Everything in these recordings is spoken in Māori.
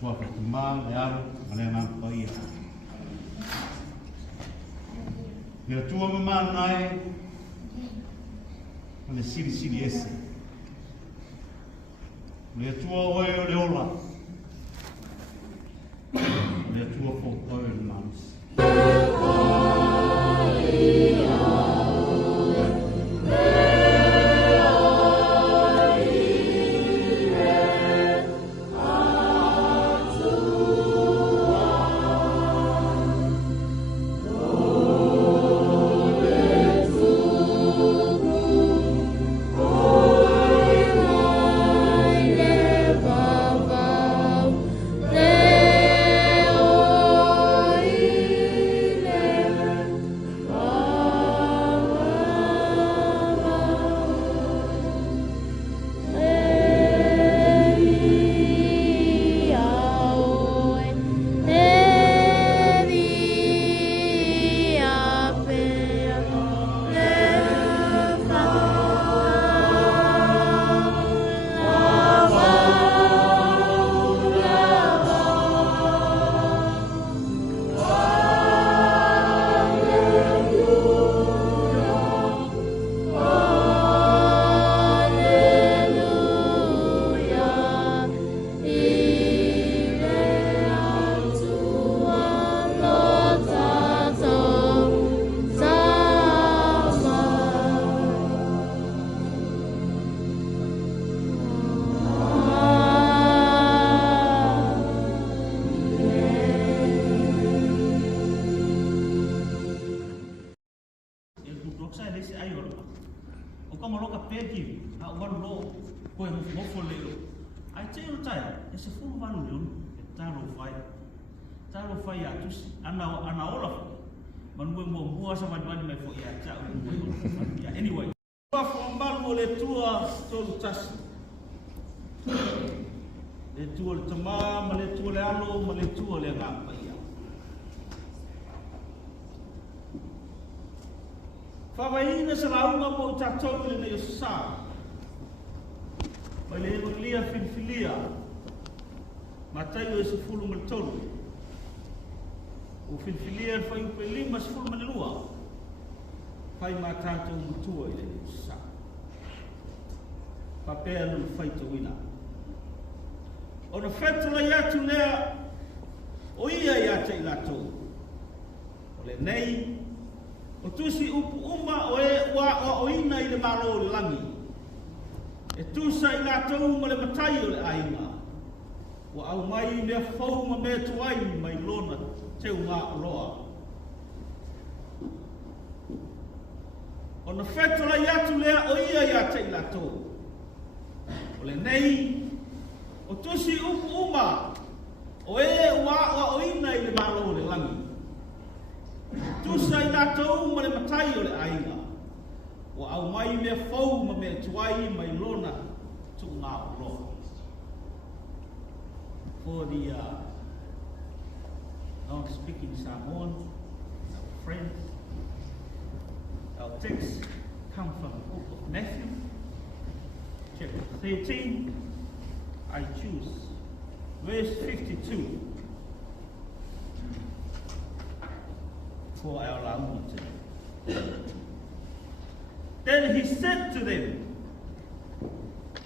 Sua pertumang le alu malena Paia. Le tua mama nai le siri ese. Le tua oe o le ola. Le tua fo oe le maus. Talo Paia Tusi ana Olaf manwe mo bua sama dwan me fo ya cha ya anyway wa fo mbalo le tua tolu tas le tua le tama le tua le alo le tua le ngapa ya fa vai na salau ma mo cha tolu le sa vai le lia filia Matayo se fulu mal tolu. O filfilia fai o pelima se fulu mal lua. Fai matato mutua ile sa. Papel fai to wina. O na fetula ya tu lea o ia ya te lato. O le nei o tusi upu uma o e wa o ina ile malo langi. E tusa i lato ma le matayo le ainga. Wa au mai me fau ma me tuai mai lona te unga loa. O na fetola yatu lea o ia ia te lato. O le nei, o tusi upu uma, o e wa o ina i le malo le langi. Tusa i lato ma le matai o le ainga. Wa au mai me fau ma me tuai mai lona te unga loa. For the non speaking Samoan, our friends, our text comes from the book of Matthew, chapter 13. I choose verse 52 for our language. Then he said to them,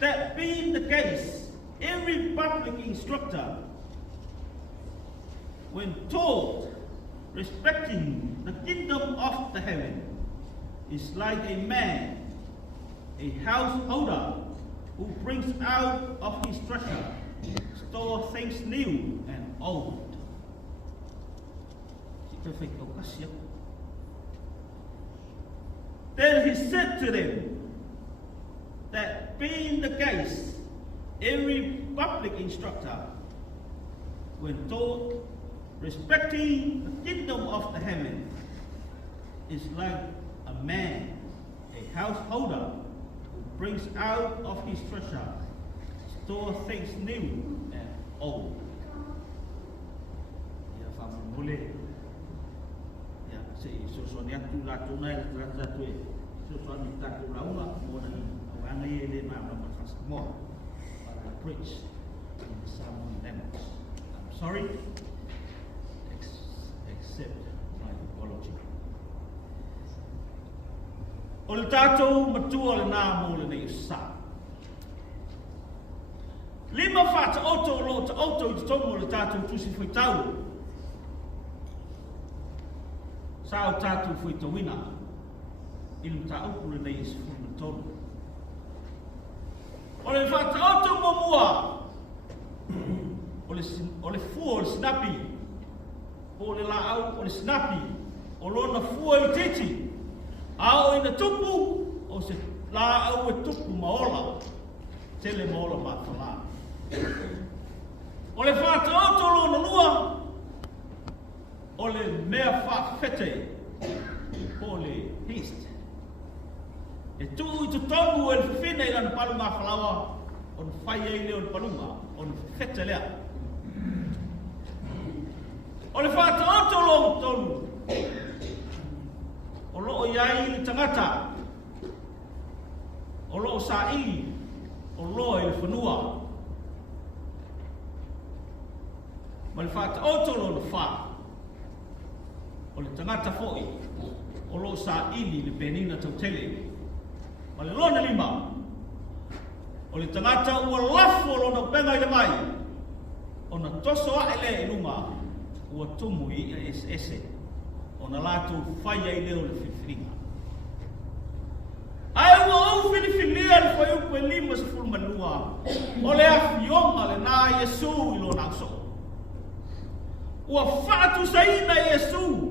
that being the case, every public instructor, when told respecting the kingdom of the heaven, is like a man, a householder, who brings out of his treasure, store things new and old. Then he said to them, that being the case, every public instructor, when told respecting the kingdom of the heaven, is like a man, a householder, who brings out of his treasure, store things new and old. Ya fama mole. Ya se sosonia tu la tuna la tatu. Sosonia tatu la una mona wana ile ma ma mo. Preach in the Samoan language. Sorry? Accept my apology. O le tātou matua le nā mō le nei sa. Lima whata oto lo ta oto I te tongo le tātou tusi whai tau. Sa o tātou whai tawina. Ilu ta upu le nei isi whai matonu. O le whata oto momua. O le fua o le sinapi. O le la au o le sinapi. O lona fua I titi. Ao ina tupu. O se la au e tupu maola. Tele maola matala. O le whata oto lona lua. O le mea whawhete. O le haste. E tu I tu tongu e le whiwhine I lana palunga whalawa. O le whai e leo le palunga. O le whete lea. O le whata oto lona tonu. O loo iai le tangata. O loo sa ili. O loo I le whanua. Ma le whata oto lona wha. O le tangata foi. O loo sa ili le penina tautele. Ma le lona lima. O le tangata ua lafo lona penga I le mai. O na toso a ele I lunga. Ua tumu I ese. O na lato whaia I leo le whiwhiringa. Ai ua au whiwhiria le whai upo e lima se fulmanua. O le awhionga le nā Yesu I lo nā so. Ua whatu saina Yesu.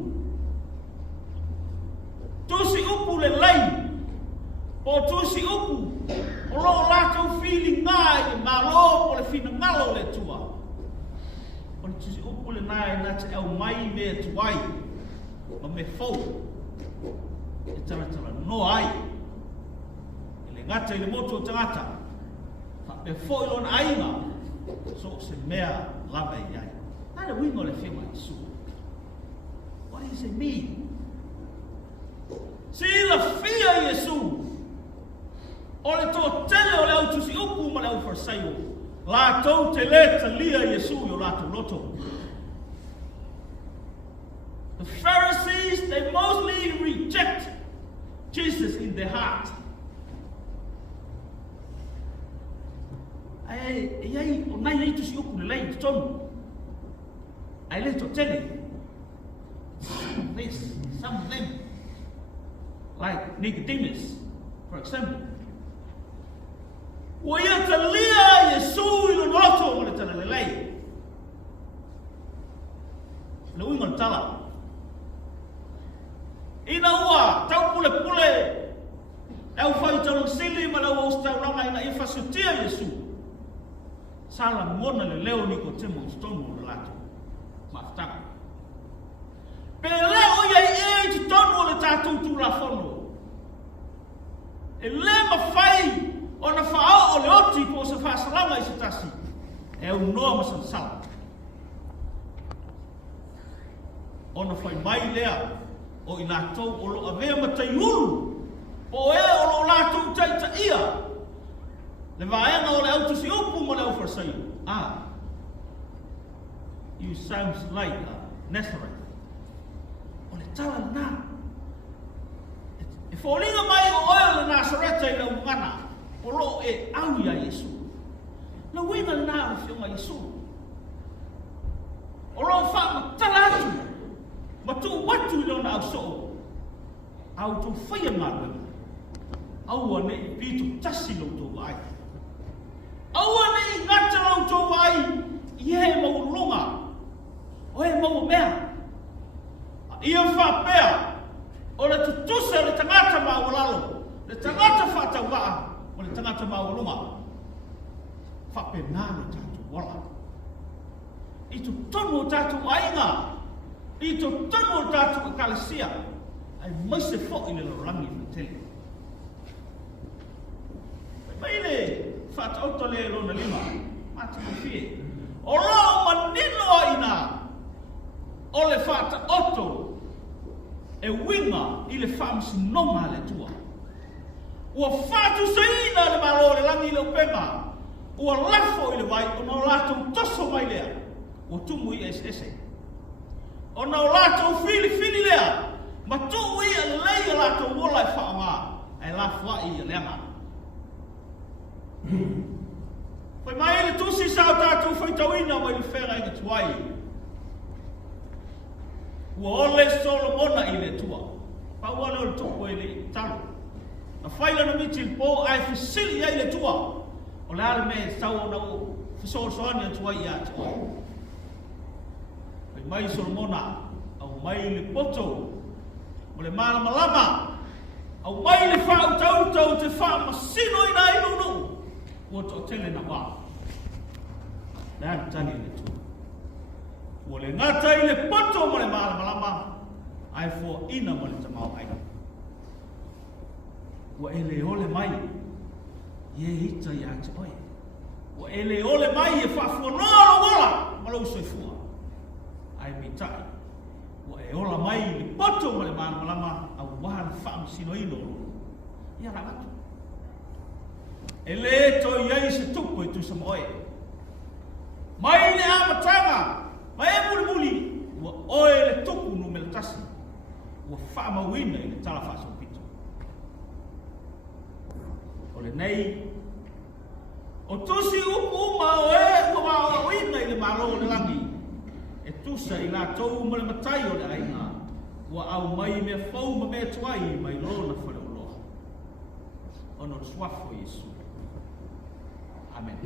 Tusi upu le lai. O tusi upu. O lo lato feeling ngai e malo o le fina ngalo le tua. O le tusi upu le nai na te au mai me tuai. Ma me fau. E tala no ai. E le ngata I le motu o tangata. Fa me fau I lona ainga. So se mea lava I ai. Nada wingo le whima Yesu. What does it mean? Si la fia Yesu. O le tō tele o le au tusi upu ma le au farsaio. La tau te le talia Yesu I o la tau loto. The Pharisees, they mostly reject Jesus in their heart. Ai, o nai nei tusi upu le lei te tonu. Ai le tō tele. Some of them, like Nicodemus, for example. Ua ia talia Yesu I lo loto o le tala le lei. Le uinga le tala. Ina ua, tau pule pule. Au whai tau sili ma lau aus tau langa ina I whasutia Yesu. Sala mona le leo niko temo stonu le lato. Maftaka. Pe leo iai te tonu o le tātou tū la whono. E le mawhai o na whaao o le oti po se whaasalama I se tasi. E au noa masansala. O na whai mai lea o I lātou o lo avea matai ulu. O e o lo lātou taita ia. Le vaenga o le au tusi upu mo le au farsaio. You sounds like Nazareth. O le tala nā. E whōlinga mai o oia le Nazareta I lau ngana. O lo e au ia Yesu. Na winga le nā o whionga Yesu. O lo wha tala atu. Ma tu watu I lona au so. Au tu whaia ngā wena. Aua ne I pitu tasi lau tō ai. Aua ne I ngata lau tō ai. I he mau longa. O he mau mea. Ia whapea, o le tutusa le tangata maawalalo, le tangata whatawaa, o le tangata maawalunga. Whape nā le tātou wala. I tu tonu o tātou ainga, I tu tonu o tātou kalesia, ai maise fo I le lorangi whatele. Maile, whatauto le lona lima, mata mawhie. O rao manino aina, o le whata oto, e winga I le whamsinonga le tua. Ua whatu saina le malo le langi le upenga. Ua lafo I le wai, o no lato toso mai lea. o tumu I ese. Ona o lato fili lea, ma tu ia lei lato wola I whaonga, ai la whai ia leanga. Whai mai ele tusi sao tātou whai tauina mai le whera inga tuai. Ua ole Solomona I le tua, pa ua leo le tuku e le talo. Na whaila no miti le po, ai fisili ai le tua, o le ale me tau o nau fisoani a tuai ia tuai. Whai mai Solomona, au mai le poto, mo le malama, au mai le whau tautau te wha masino I nai nunu. Ua to tele na wā. Nā tani le tū. Ua le ngata I le poto mo le malama, ai fo ina mo le tamau aina. Ua ele ole mai, ye hita I ate oi. Ua ele ole mai e whafuanoa wala, malau soifua. Ai mitai. Ua e ola mai le poto mo le malama, au wahan whaamisino ino. Ia rangatu. Ele to iai se tupu I tu samoe. Mai le amatanga, mai e muli, ua oe le tupu no me le tasi, ua whaamawina I le tala whaasopito. O le nei, o tusi upu uma o e ua wawawina I le malo le langi, e tusa I la tou ma le matai o le aina, ua au mai mea fau ma mea tuai mai lona whale uloa. Ono swafo Yesu. Amen.